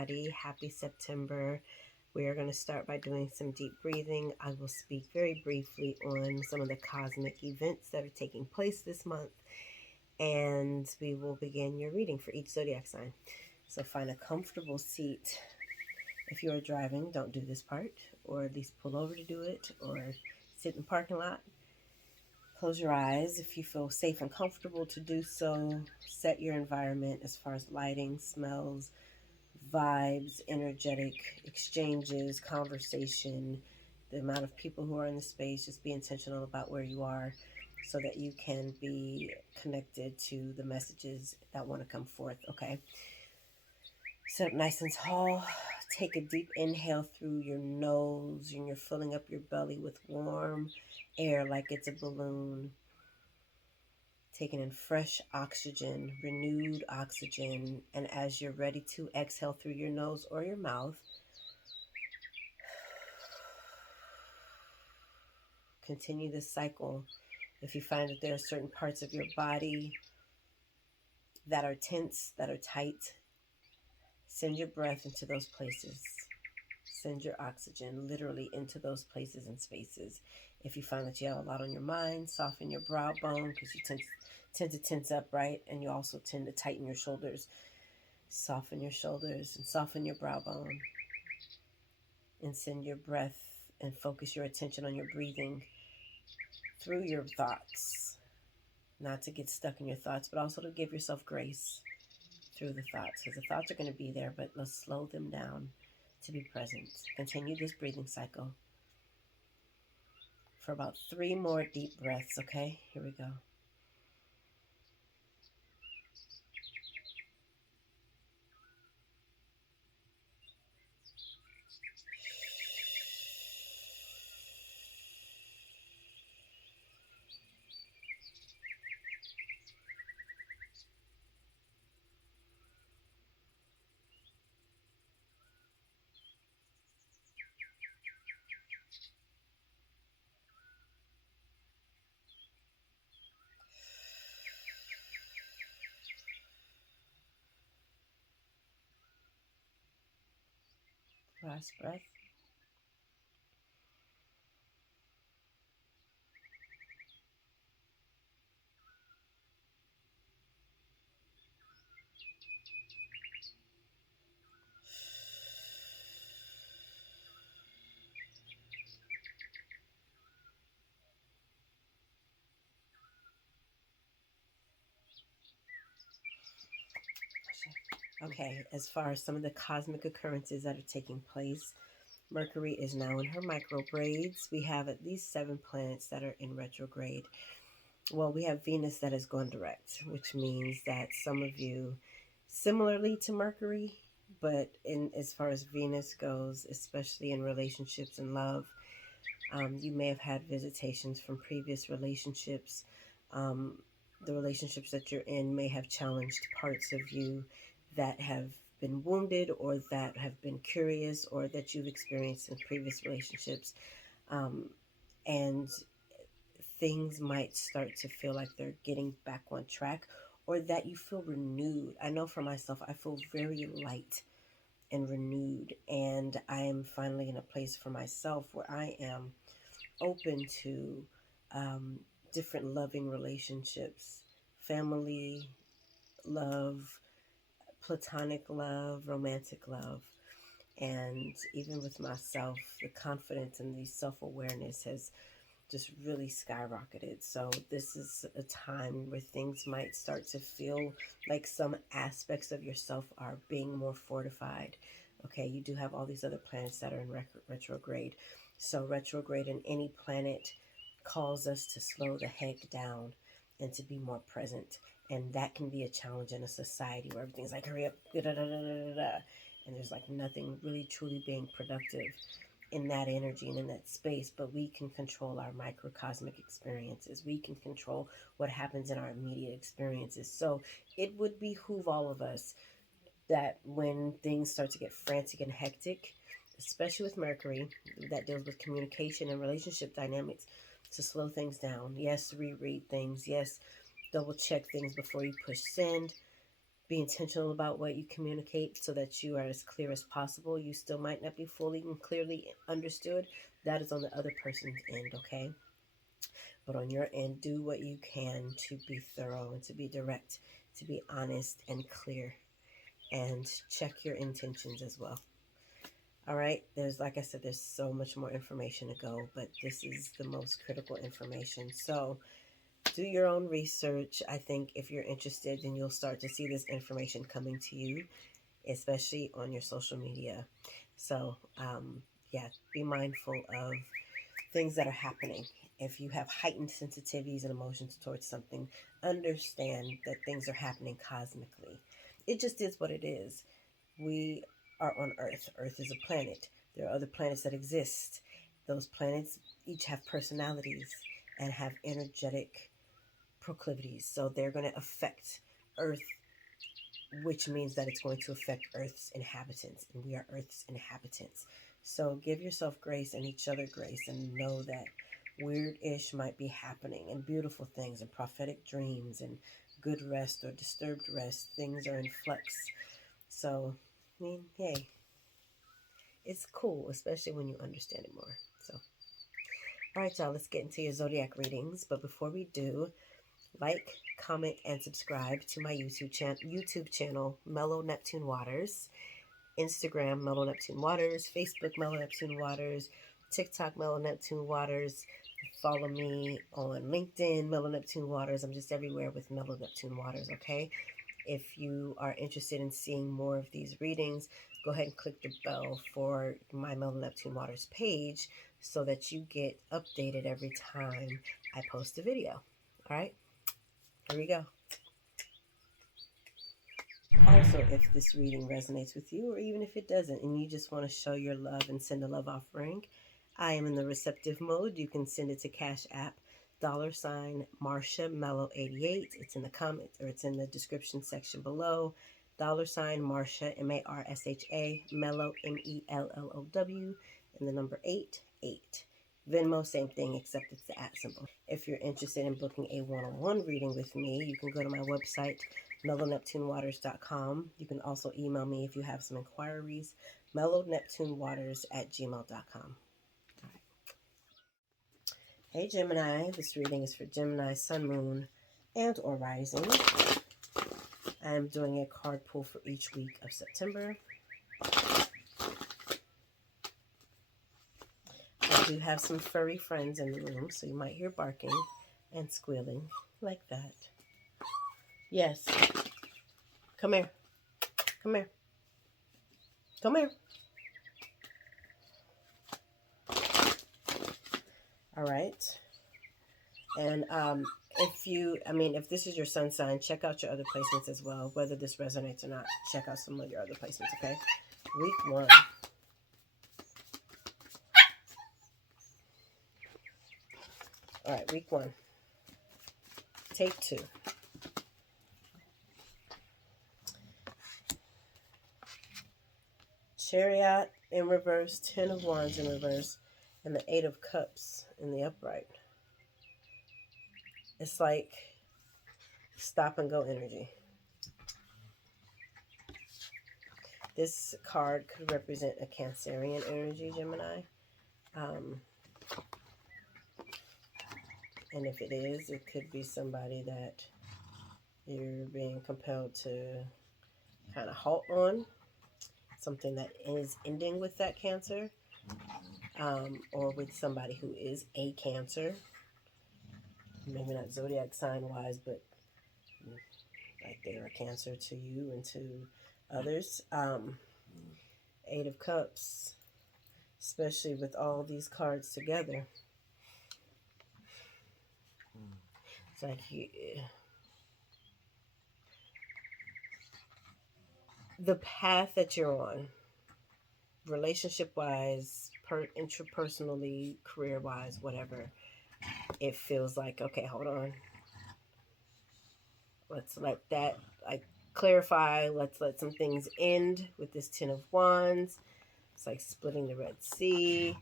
everybody. Happy September. We are going to start by doing some deep breathing. I will speak very briefly on some of the cosmic events that are taking place this month, and we will begin your reading for each zodiac sign. So find a comfortable seat. If you are driving, don't do this part, or at least pull over to do it, or sit in the parking lot. Close your eyes if you feel safe and comfortable to do so. Set your environment as far as lighting, smells, vibes, energetic exchanges, conversation, the amount of people who are in the space. Just be intentional about where you are so that you can be connected to the messages that want to come forth, okay? Sit up nice and tall. Take a deep inhale through your nose, and you're filling up your belly with warm air like it's a balloon. Taking in fresh oxygen, renewed oxygen, and as you're ready to exhale through your nose or your mouth, continue this cycle. If you find that there are certain parts of your body that are tense, that are tight, send your breath into those places. Send your oxygen literally into those places and spaces. If you find that you have a lot on your mind, soften your brow bone because you tend to tense up, right? And you also tend to tighten your shoulders. Soften your shoulders and soften your brow bone. And send your breath and focus your attention on your breathing through your thoughts. Not to get stuck in your thoughts, but also to give yourself grace through the thoughts. Because the thoughts are going to be there, but let's slow them down to be present. Continue this breathing cycle for about 3 more deep breaths, okay? Here we go. Last breath. Okay, as far as some of the cosmic occurrences that are taking place, Mercury is now in her microgrades. We have at least 7 planets that are in retrograde. Well, we have Venus that has gone direct, which means that some of you, similarly to Mercury, but in as far as Venus goes, especially in relationships and love, you may have had visitations from previous relationships. The relationships that you're in may have challenged parts of you that have been wounded or that have been curious or that you've experienced in previous relationships. And things might start to feel like they're getting back on track or that you feel renewed. I know for myself, I feel very light and renewed, and I am finally in a place for myself where I am open to different loving relationships, family love, platonic love, romantic love. And even with myself, the confidence and the self-awareness has just really skyrocketed. So this is a time where things might start to feel like some aspects of yourself are being more fortified. Okay, you do have all these other planets that are in retrograde. So retrograde in any planet calls us to slow the heck down and to be more present. And that can be a challenge in a society where everything's like, hurry up, da, da, da, da, da, da, and there's like nothing really truly being productive in that energy and in that space. But we can control our microcosmic experiences. We can control what happens in our immediate experiences. So it would behoove all of us that when things start to get frantic and hectic, especially with Mercury, that deals with communication and relationship dynamics, to slow things down. Yes, reread things. Yes, double check things before you push send. Be intentional about what you communicate so that you are as clear as possible. You still might not be fully and clearly understood. That is on the other person's end, okay? But on your end, do what you can to be thorough and to be direct, to be honest and clear, and check your intentions as well. All right, like I said, there's so much more information to go, but this is the most critical information. So do your own research. I think if you're interested, then you'll start to see this information coming to you, especially on your social media. So, yeah, be mindful of things that are happening. If you have heightened sensitivities and emotions towards something, understand that things are happening cosmically. It just is what it is. We are on Earth. Earth is a planet. There are other planets that exist. Those planets each have personalities and have energetic proclivities. So they're going to affect Earth, which means that it's going to affect Earth's inhabitants. And we are Earth's inhabitants. So give yourself grace and each other grace, and know that weird-ish might be happening, and beautiful things and prophetic dreams and good rest or disturbed rest. Things are in flux. So, I mean, hey, it's cool, especially when you understand it more. So, all right, y'all, let's get into your zodiac readings. But before we do, like, comment, and subscribe to my YouTube channel, Mellow Neptune Waters. Instagram, Mellow Neptune Waters. Facebook, Mellow Neptune Waters. TikTok, Mellow Neptune Waters. Follow me on LinkedIn, Mellow Neptune Waters. I'm just everywhere with Mellow Neptune Waters, okay? If you are interested in seeing more of these readings, go ahead and click the bell for my Mellow Neptune Waters page so that you get updated every time I post a video. All right, here we go. Also, if this reading resonates with you, or even if it doesn't, and you just want to show your love and send a love offering, I am in the receptive mode. You can send it to CashApp $MarshaMellow88. It's in the comments, or it's in the description section below. $Marsha, MARSHA, Mellow, MELLOW, and the number 88. Venmo, same thing, except it's the @ symbol. If you're interested in booking a one-on-one reading with me, you can go to my website, mellowneptunewaters.com. You can also email me if you have some inquiries, mellowneptunewaters@gmail.com. Hey Gemini, this reading is for Gemini, Sun, Moon, and or Rising. I am doing a card pull for each week of September. I do have some furry friends in the room, so you might hear barking and squealing like that. Yes. Come here. Come here. Come here. All right. And if this is your sun sign, check out your other placements as well. Whether this resonates or not, check out some of your other placements, okay? Week 1. All right, week 1. Take 2. Chariot in reverse, 10 of Wands in reverse, and the 8 of Cups in the upright. It's like stop and go energy. This card could represent a Cancerian energy, Gemini. And if it is, it could be somebody that you're being compelled to kind of halt on. Something that is ending with that Cancer. Or with somebody who is a Cancer. Maybe not zodiac sign wise, but like they're a Cancer to you and to others. 8 of Cups, especially with all these cards together. It's like the path that you're on, relationship wise, interpersonally, career wise, whatever, it feels like, okay, hold on. Let's let that clarify. Let's let some things end with this 10 of Wands. It's like splitting the Red Sea.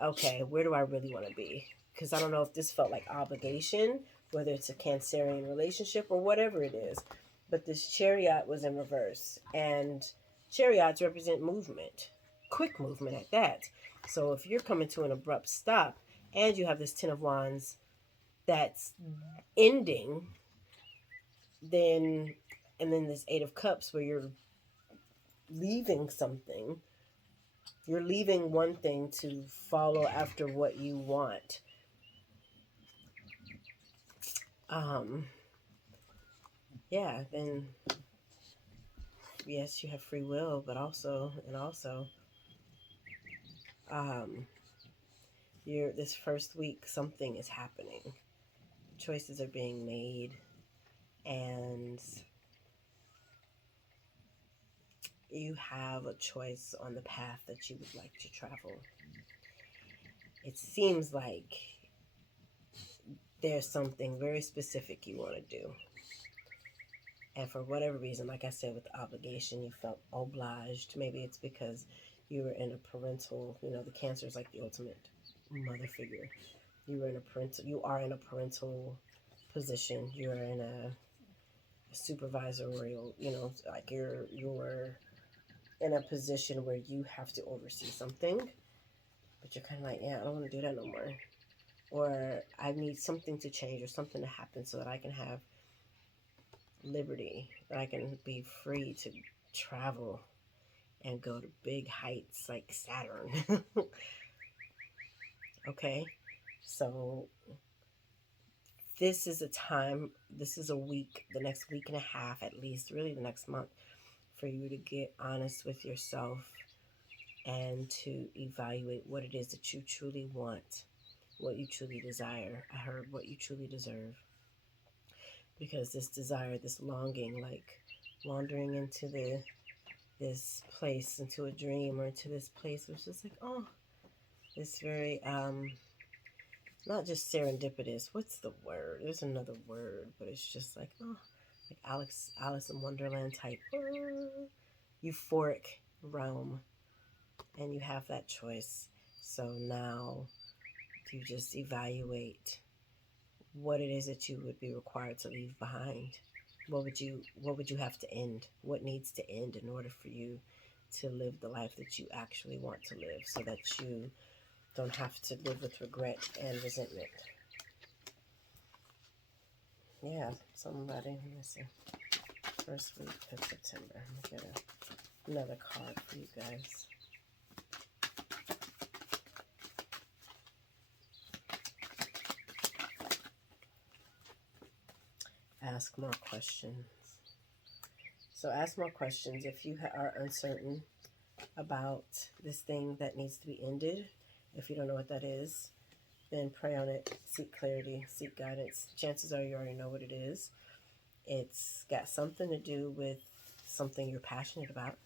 Okay, where do I really want to be? Because I don't know if this felt like obligation, whether it's a Cancerian relationship or whatever it is. But this chariot was in reverse. And chariots represent movement, quick movement at that. So if you're coming to an abrupt stop and you have this Ten of Wands that's ending, then, and then this Eight of Cups where you're leaving something, you're leaving one thing to follow after what you want. Yeah, then yes, you have free will, but also, you're this first week, something is happening. Choices are being made, and you have a choice on the path that you would like to travel. It seems like there's something very specific you want to do. And for whatever reason, like I said, with the obligation, you felt obliged. Maybe it's because you were in a parental, the Cancer is like the ultimate mother figure. You are in a parental position. You're in a supervisorial, like you're in a position where you have to oversee something, but you're kind of like, yeah, I don't want to do that no more. Or I need something to change or something to happen so that I can have liberty, that I can be free to travel and go to big heights like Saturn. Okay, so this is a week, the next week and a half at least, really the next month, for you to get honest with yourself and to evaluate what it is that you truly want, what you truly desire. I heard what you truly deserve. Because this desire, this longing, like wandering into this place, into a dream, or into this place, was just like, oh, this very not just serendipitous. What's the word? There's another word, but it's just like, oh, like Alice in Wonderland type, euphoric realm, and you have that choice. So now you just evaluate what it is that you would be required to leave behind. What would you have to end? What needs to end in order for you to live the life that you actually want to live, so that you don't have to live with regret and resentment? Yeah, somebody, let me see. First week of September. Let me get another card for you guys. Ask more questions. So ask more questions. If you are uncertain about this thing that needs to be ended, if you don't know what that is, then pray on it, seek clarity, seek guidance. Chances are you already know what it is. It's got something to do with something you're passionate about,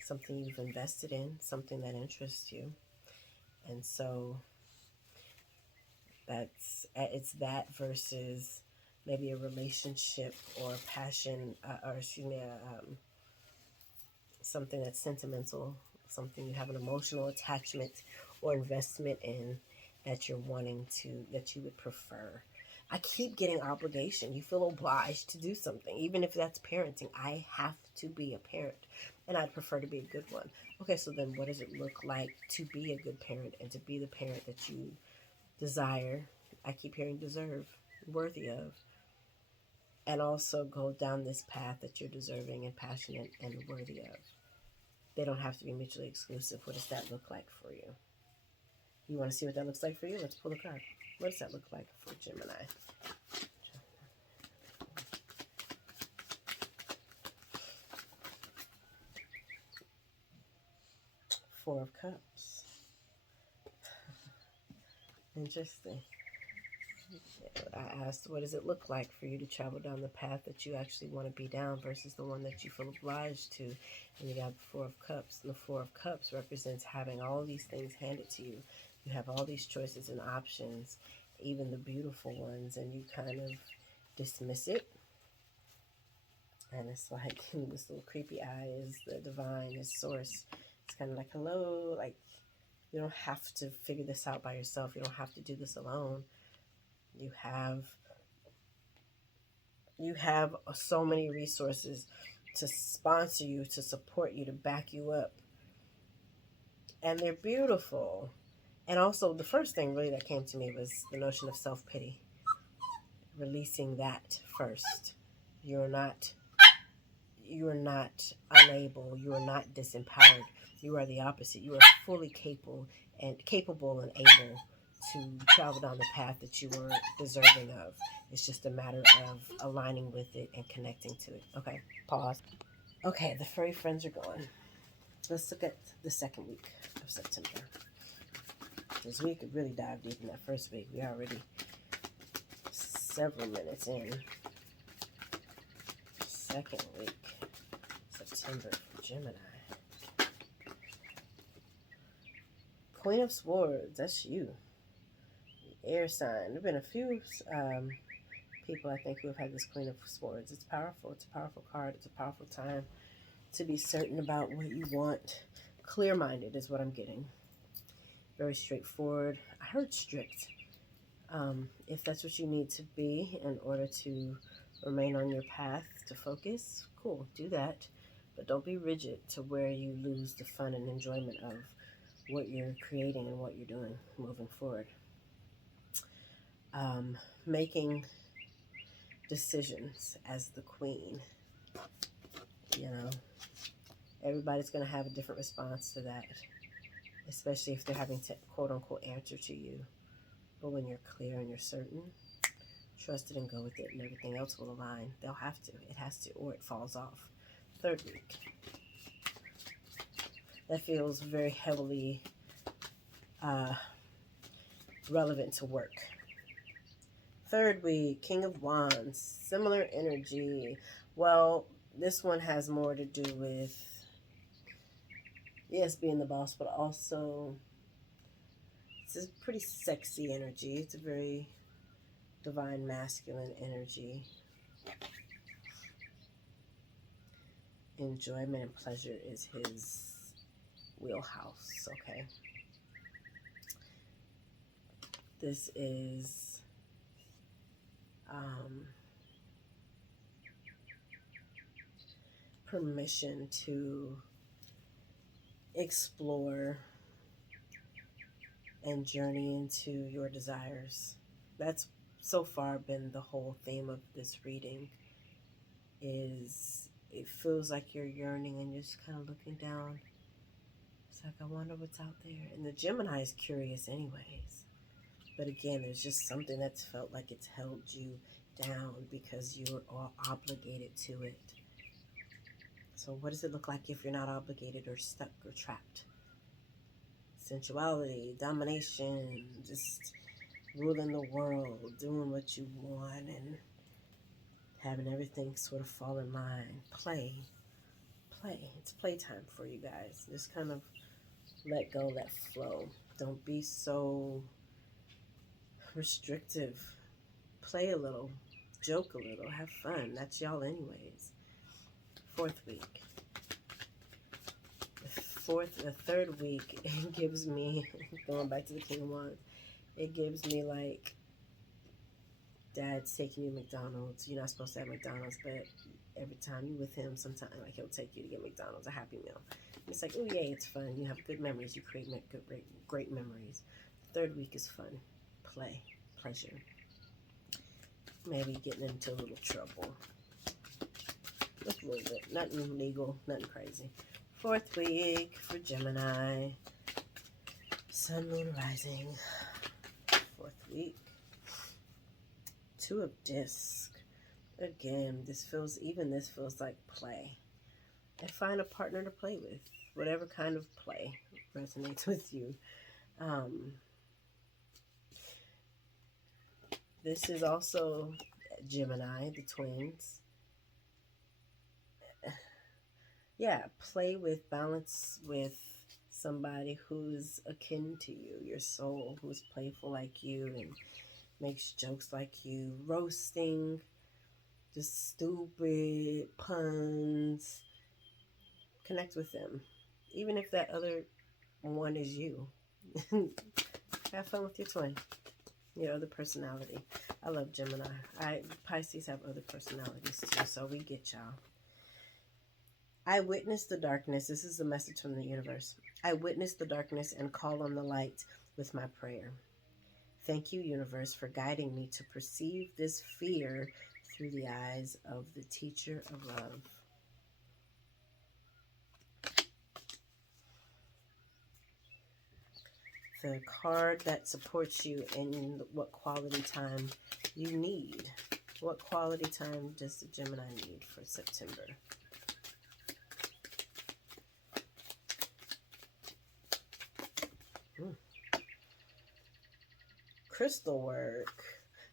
something you've invested in, something that interests you. And so it's that versus maybe a relationship or passion, something that's sentimental, something you have an emotional attachment or investment in, that you would prefer. I keep getting obligation. You feel obliged to do something, even if that's parenting. I have to be a parent, and I'd prefer to be a good one. Okay, so then what does it look like to be a good parent and to be the parent that you desire? I keep hearing deserve, worthy of, and also go down this path that you're deserving and passionate and worthy of. They don't have to be mutually exclusive. What does that look like for you? You want to see what that looks like for you? Let's pull a card. What does that look like for Gemini? Four of Cups. Interesting. I asked, what does it look like for you to travel down the path that you actually want to be down versus the one that you feel obliged to? And you got the Four of Cups. And the Four of Cups represents having all these things handed to you. You have all these choices and options, even the beautiful ones, and you kind of dismiss it. And it's like this little creepy eye is the divine, is source. It's kind of like, hello, like you don't have to figure this out by yourself. You don't have to do this alone. You have You have so many resources to sponsor you, to support you, to back you up. And they're beautiful. And also, the first thing really that came to me was the notion of self-pity. Releasing that first. You're not unable. You are not disempowered. You are the opposite. You are fully capable and able to travel down the path that you were deserving of. It's just a matter of aligning with it and connecting to it. Okay, pause. Okay, the furry friends are gone. Let's look at the second week of September. This week could really dive deep in that first week. We already several minutes in. Second week, September for Gemini. Queen of Swords, that's you. Air sign. There have been a few people, I think, who have had this Queen of Swords. It's powerful. It's a powerful card. It's a powerful time to be certain about what you want. Clear-minded is what I'm getting. Very straightforward. I heard strict. If that's what you need to be in order to remain on your path to focus, cool, do that. But don't be rigid to where you lose the fun and enjoyment of what you're creating and what you're doing moving forward. Making decisions as the queen. You know, everybody's going to have a different response to that, especially if they're having to quote unquote answer to you. But when you're clear and you're certain, trust it and go with it, and everything else will align. They'll have to. It has to, or it falls off. Third week. That feels very heavily relevant to work. Third week, King of Wands, similar energy. Well, this one has more to do with, yes, being the boss, but also it's a pretty sexy energy. It's a very divine masculine energy. Enjoyment and pleasure is his wheelhouse, okay? This is permission to explore and journey into your desires. That's so far been the whole theme of this reading. Is it feels like you're yearning and you're just kind of looking down. It's like, I wonder what's out there. And the Gemini is curious anyways. But again, there's just something that's felt like it's held you down because you're all obligated to it. So what does it look like if you're not obligated or stuck or trapped? Sensuality, domination, just ruling the world, doing what you want and having everything sort of fall in line. Play. It's playtime for you guys. Just kind of let go, let flow. Don't be so restrictive. Play a little, joke a little, have fun. That's y'all anyways. Fourth week. The third week, it gives me, going back to the King of Wands, it gives me like, Dad's taking you to McDonald's. You're not supposed to have McDonald's, but every time you're with him, sometimes like he'll take you to get McDonald's, a Happy Meal. And it's like, oh yay, it's fun. You have good memories. You create great memories. The third week is fun. Play. Pleasure. Maybe getting into a little trouble. Just a little bit. Nothing legal, nothing crazy. Fourth week for Gemini. Sun, Moon, Rising. Fourth week. Two of Disc. Again, this feels like play. And find a partner to play with. Whatever kind of play resonates with you. This is also Gemini, the twins. Yeah, play with, balance with somebody who's akin to you, your soul, who's playful like you and makes jokes like you, roasting, just stupid puns. Connect with them, even if that other one is you. Have fun with your twin, your other personality. I love Gemini. Pisces have other personalities too, so we get y'all. I witness the darkness. This is the message from the universe. I witness the darkness and call on the light with my prayer. Thank you, universe, for guiding me to perceive this fear through the eyes of the teacher of love. The card that supports you in what quality time you need. What quality time does the Gemini need for September? Crystal work.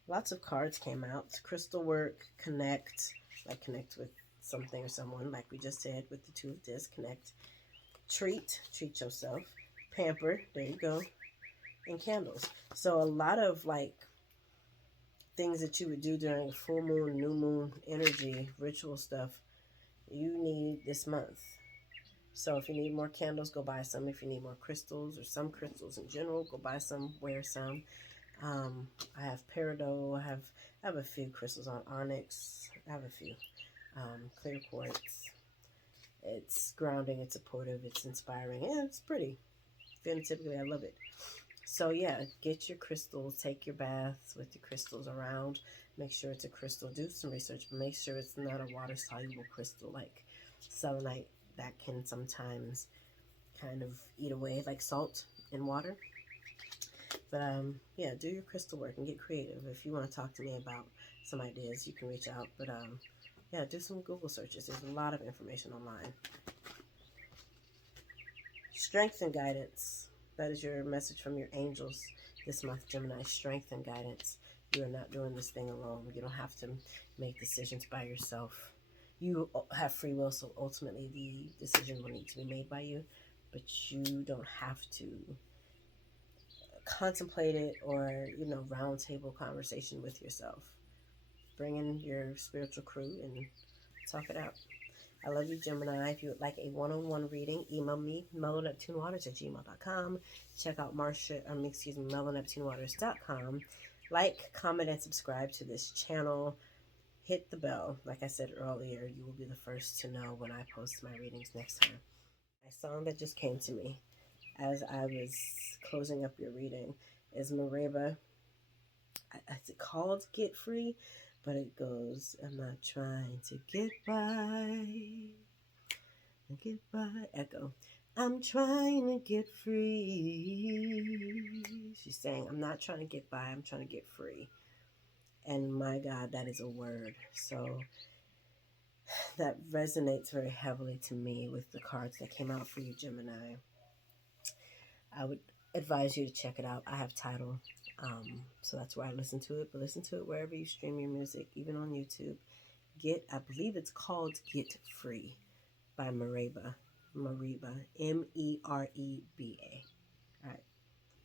Lots of cards came out. Crystal work, connect, like connect with something or someone, like we just said with the Two of Discs, connect. Treat yourself. Pamper, there you go. And candles. So a lot of like things that you would do during full moon, new moon energy, ritual stuff, you need this month. So if you need more candles, go buy some. If you need more crystals or some crystals in general, go buy some, wear some. I have peridot. I have a few crystals on onyx. I have a few. Clear quartz. It's grounding. It's supportive. It's inspiring. And it's pretty. Phenotypically, I love it. So yeah, get your crystals. Take your baths with the crystals around. Make sure it's a crystal. Do some research, but make sure it's not a water-soluble crystal like selenite that can sometimes kind of eat away like salt in water. But yeah, do your crystal work and get creative. If you want to talk to me about some ideas, you can reach out. But yeah, do some Google searches. There's a lot of information online. Strength and guidance. That is your message from your angels this month, Gemini. Strength and guidance. You are not doing this thing alone. You don't have to make decisions by yourself. You have free will, so ultimately the decision will need to be made by you. But you don't have to contemplate it or, round table conversation with yourself. Bring in your spiritual crew and talk it out. I love you, Gemini. If you would like a one-on-one reading, email me, mellow neptunewaters@gmail.com. Check out mellow neptunewaters.com. Like, comment, and subscribe to this channel. Hit the bell. Like I said earlier, you will be the first to know when I post my readings next time. A song that just came to me as I was closing up your reading is Mereba. It's called Get Free, but it goes, I'm not trying to get by. Echo. I'm trying to get free. She's saying, I'm not trying to get by, I'm trying to get free. And my God, that is a word. So that resonates very heavily to me with the cards that came out for you, Gemini. I would advise you to check it out. I have Tidal, so that's where I listen to it. But listen to it wherever you stream your music, even on YouTube. I believe it's called Get Free by Mereba, Mereba, Mereba. All right.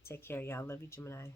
Take care, y'all. Love you, Gemini.